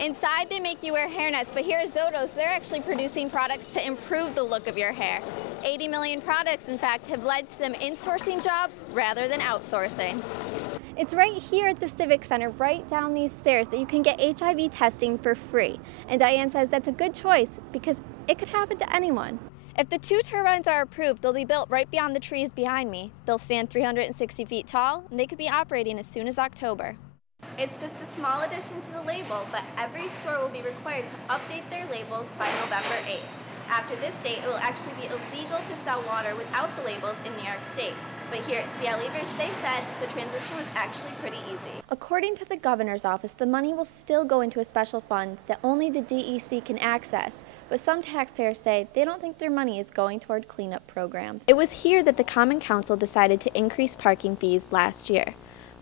Inside, they make you wear hairnets, but here at Zotos, they're actually producing products to improve the look of your hair. 80 million products, in fact, have led to them insourcing jobs rather than outsourcing. It's right here at the Civic Center, right down these stairs, that you can get HIV testing for free. And Diane says that's a good choice because it could happen to anyone. If the 2 turbines are approved, they'll be built right beyond the trees behind me. They'll stand 360 feet tall, and they could be operating as soon as October. It's just a small addition to the label, but every store will be required to update their labels by November 8th. After this date, it will actually be illegal to sell water without the labels in New York State. But here at CL Evers, they said the transition was actually pretty easy. According to the governor's office, the money will still go into a special fund that only the DEC can access. But some taxpayers say they don't think their money is going toward cleanup programs. It was here that the Common Council decided to increase parking fees last year.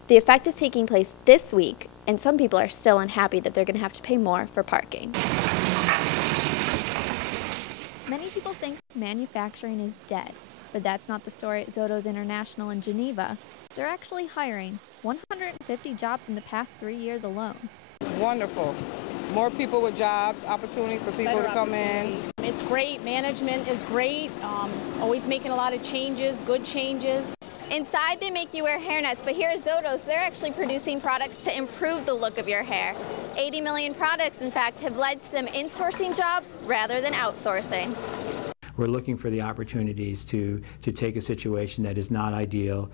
The effect is taking place this week, and some people are still unhappy that they're going to have to pay more for parking. Many people think manufacturing is dead, but that's not the story at Zotos International in Geneva. They're actually hiring 150 jobs in the past 3 years alone. Wonderful. More people with jobs, opportunity for people to come in. It's great. Management is great. Always making a lot of changes, good changes. Inside, they make you wear hairnets, but here at Zotos, they're actually producing products to improve the look of your hair. 80 million products, in fact, have led to them insourcing jobs rather than outsourcing. We're looking for the opportunities to take a situation that is not ideal,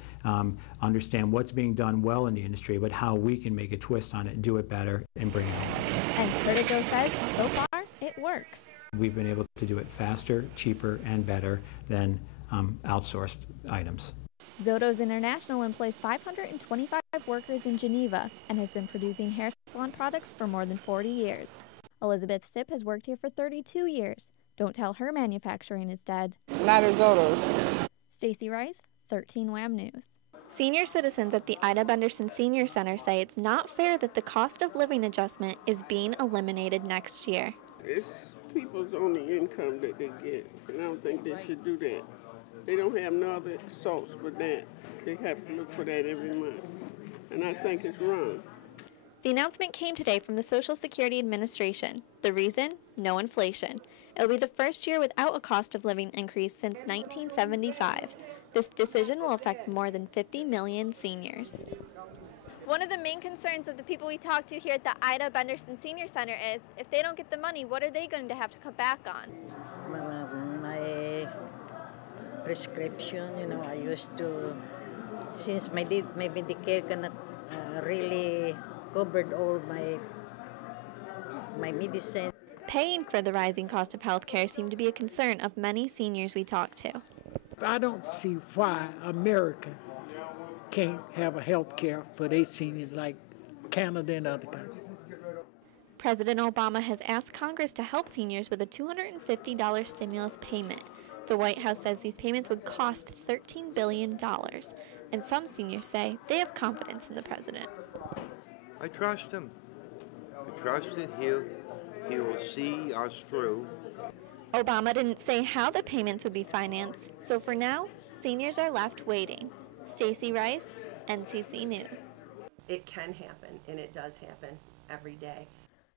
understand what's being done well in the industry, but how we can make a twist on it, do it better, and bring it home. And Vertigo says, so far, it works. We've been able to do it faster, cheaper, and better than outsourced items. Zotos International employs 525 workers in Geneva and has been producing hair salon products for more than 40 years. Elizabeth Sipp has worked here for 32 years. Don't tell her manufacturing is dead. Not at Zotos. Stacey Rice, 13 WHAM News. Senior citizens at the Ida Benderson Senior Center say it's not fair that the cost of living adjustment is being eliminated next year. It's people's only income that they get, and I don't think they should do that. They don't have no other source but that. They have to look for that every month, and I think it's wrong. The announcement came today from the Social Security Administration. The reason? No inflation. It will be the first year without a cost of living increase since 1975. This decision will affect more than 50 million seniors. One of the main concerns of the people we talked to here at the Ida Benderson Senior Center is if they don't get the money, what are they going to have to cut back on? My prescription, I used to, since my Medicare cannot really covered all my medicine. Paying for the rising cost of health care seemed to be a concern of many seniors we talked to. I don't see why America can't have a health care for their seniors like Canada and other countries. President Obama has asked Congress to help seniors with a $250 stimulus payment. The White House says these payments would cost $13 billion, and some seniors say they have confidence in the president. I trust him. I trust that he will see us through. Obama didn't say how the payments would be financed, so for now, seniors are left waiting. Stacey Rice, NCC News. It can happen, and it does happen every day.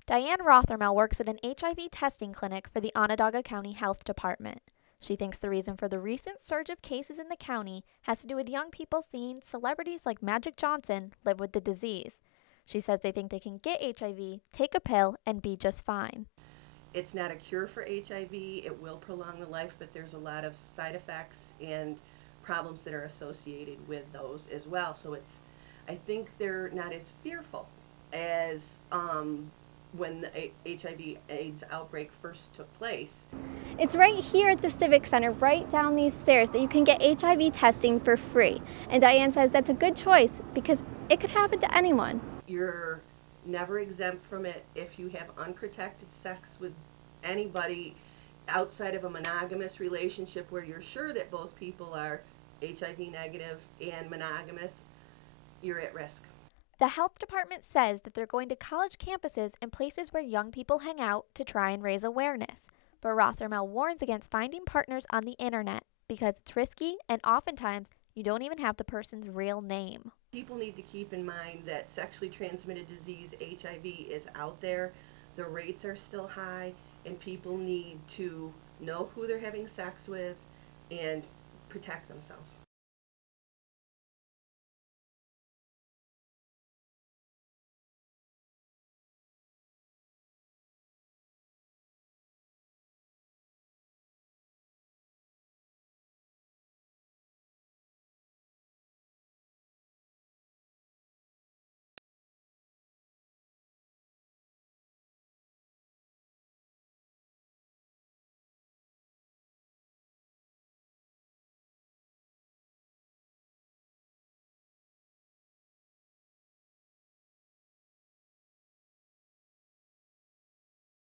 Diane Rothermel works at an HIV testing clinic for the Onondaga County Health Department. She thinks the reason for the recent surge of cases in the county has to do with young people seeing celebrities like Magic Johnson live with the disease. She says they think they can get HIV, take a pill, and be just fine. It's not a cure for HIV. It will prolong the life, but there's a lot of side effects and problems that are associated with those as well. So I think they're not as fearful as when the HIV/AIDS outbreak first took place. It's right here at the Civic Center, right down these stairs, that you can get HIV testing for free. And Diane says that's a good choice because it could happen to anyone. You're never exempt from it if you have unprotected sex with anybody outside of a monogamous relationship where you're sure that both people are HIV negative and monogamous. You're at risk. The health department says that they're going to college campuses and places where young people hang out to try and raise awareness. But Rothermel warns against finding partners on the internet because it's risky and oftentimes you don't even have the person's real name. People need to keep in mind that sexually transmitted disease, HIV, is out there. the rates are still high, and people need to know who they're having sex with and protect themselves.